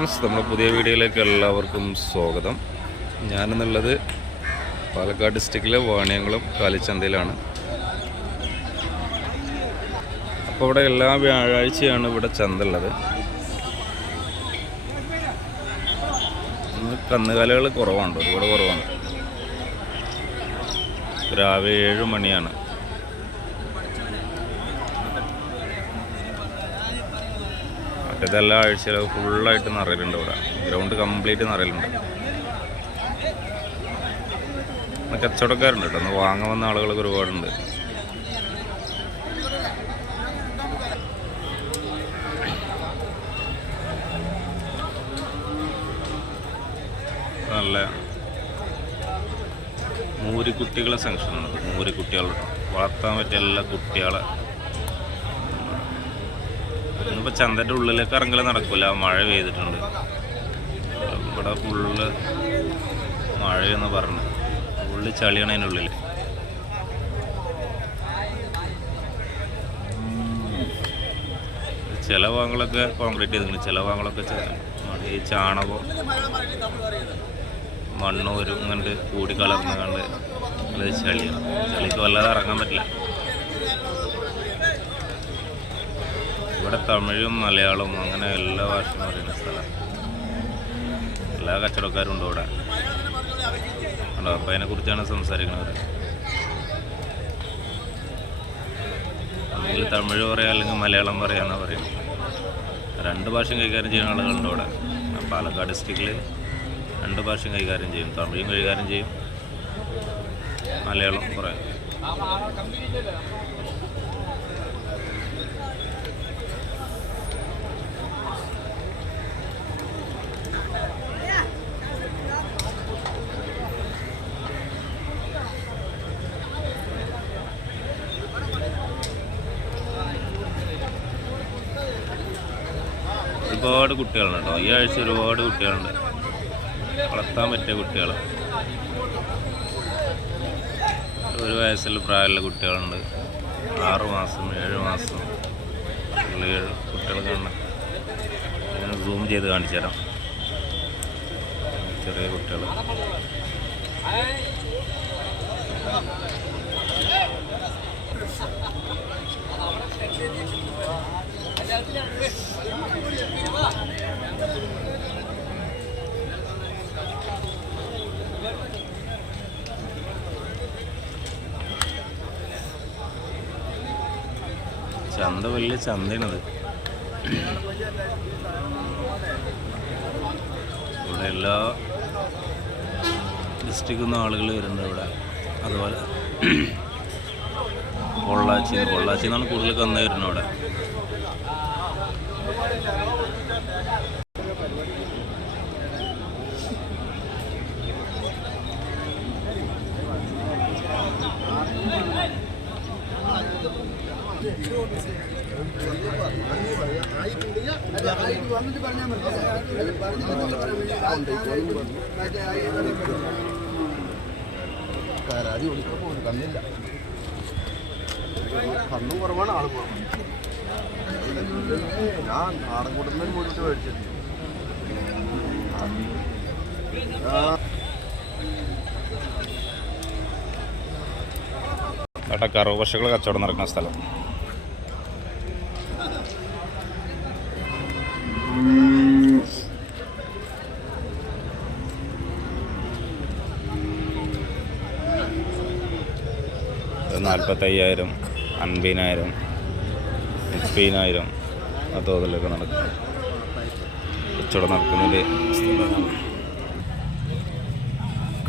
Friends നമ്മുടെ പുതിയ വീഡിയോയിലേക്ക് എല്ലാവർക്കും സ്വാഗതം. ഞാനെന്നുള്ളത് പാലക്കാട് ഡിസ്ട്രിക്റ്റിലെ വാണിയംകുളം കാലിച്ചന്തയിലാണ്. അപ്പോൾ ഇവിടെ എല്ലാ വ്യാഴാഴ്ചയാണ് ഇവിടെ ചന്ത ഉള്ളത് കന്നുകാലികൾ കുറവാണ് ഒരുപാട് കുറവാണ്. രാവിലെ ഏഴ് മണിയാണ്. മറ്റേത് എല്ലാ ആഴ്ചയിലും ഫുള്ളായിട്ട് നിറയലുണ്ട് ഇവിടെ. ഗ്രൗണ്ട് കംപ്ലീറ്റ് നിറയലുണ്ട്. കച്ചവടക്കാരുണ്ട് കേട്ടോ. ഒന്ന് വാങ്ങാൻ വന്ന ആളുകളൊക്കെ ഒരുപാടുണ്ട്. നല്ല മൂരിക്കുട്ടികളെ സെക്ഷനാണ് മൂരിക്കുട്ടികളുണ്ട് വളർത്താൻ പറ്റിയ എല്ലാ കുട്ടികളെ ഇന്നിപ്പോൾ ചന്തന്റെ ഉള്ളിലേക്ക് ഇറങ്ങൽ നടക്കില്ല മഴ പെയ്തിട്ടുണ്ട്. ഇവിടെ ഫുള്ള് മഴയെന്ന് പറഞ്ഞു. ഫുള്ള് ചളിയാണ് അതിനുള്ളിൽ ചില ഭാഗങ്ങളൊക്കെ കോൺക്രീറ്റ് ചെയ്തിട്ടുണ്ട്. ചില ഭാഗങ്ങളൊക്കെ ഈ ചാണകം ഒരു കണ്ട് കൂടി കലർന്ന് കണ്ട് അത് ചളിയാണ്. ചളിക്ക് വല്ലാതെ ഇറങ്ങാൻ പറ്റില്ല. ഇവിടെ തമിഴും മലയാളവും അങ്ങനെ എല്ലാ ഭാഷയും പറയുന്ന സ്ഥലമാണ് എല്ലാ കച്ചവടക്കാരും ഉണ്ട് ഇവിടെ. ഉണ്ടോ അപ്പം അതിനെക്കുറിച്ചാണ് സംസാരിക്കുന്നത്. അല്ലെങ്കിൽ തമിഴ് പറയാം അല്ലെങ്കിൽ മലയാളം പറയാമെന്നാ പറയും. രണ്ട് ഭാഷയും കൈകാര്യം ചെയ്യുന്ന ആളുകളുണ്ട് ഇവിടെ. പാലക്കാട് ഡിസ്ട്രിക്റ്റിൽ രണ്ട് ഭാഷയും കൈകാര്യം ചെയ്യും. തമിഴും കൈകാര്യം ചെയ്യും. മലയാളം കുറേ ഒരുപാട് കുട്ടികളുണ്ട് കേട്ടോ. ഈ ആഴ്ച ഒരുപാട് കുട്ടികളുണ്ട്. വളർത്താൻ പറ്റിയ കുട്ടികൾ ഒരു വയസ്സിൽ പ്രായമുള്ള കുട്ടികളുണ്ട്. ആറ് മാസം ഏഴ് മാസം ഏഴ് ഉണ്ട് ഞാൻ സൂം ചെയ്ത് കാണിച്ചു തരാം ചെറിയ കുട്ടികൾ ചന്ത വലിയ ചന്തയാണത്. ഇവിടെ എല്ലാ ഡിസ്ട്രിക്റ്റിൽ നിന്ന് ആളുകൾ വരുന്നുണ്ട് ഇവിടെ. അതുപോലെ പൊള്ളാച്ചി പൊള്ളാച്ചി നിന്നാണ് കൂടുതൽ കന്ന് വരുന്നത് ഇവിടെ. കരാതി കൊടുക്കാൻ പോകുന്നു കന്നും കുറവാണ് ആളും കുറവാണ് ഞാൻ നാടൻ കൊടുക്കുന്നതിന് മുന്നിട്ട് അവിടെ കറവ് പശുക്കൾ കച്ചവടം നടക്കുന്ന സ്ഥലം. നാൽപ്പത്തയ്യായിരം അൻപതിനായിരം മുപ്പതിനായിരം ആ തോതിലൊക്കെ നടക്കും. കച്ചവടം നടക്കുന്നൊരു സ്ഥലമാണ്.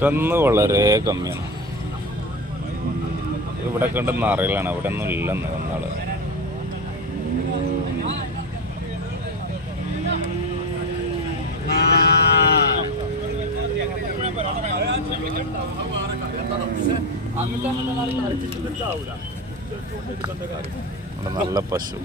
കന്ന് വളരെ കമ്മിയാണ്. ഇവിടെ കണ്ടെന്ന് അറിയലാണ് അവിടെ ഒന്നും ഇല്ലെന്ന് കന്നാൾ ഇവിടെ നല്ല പശു.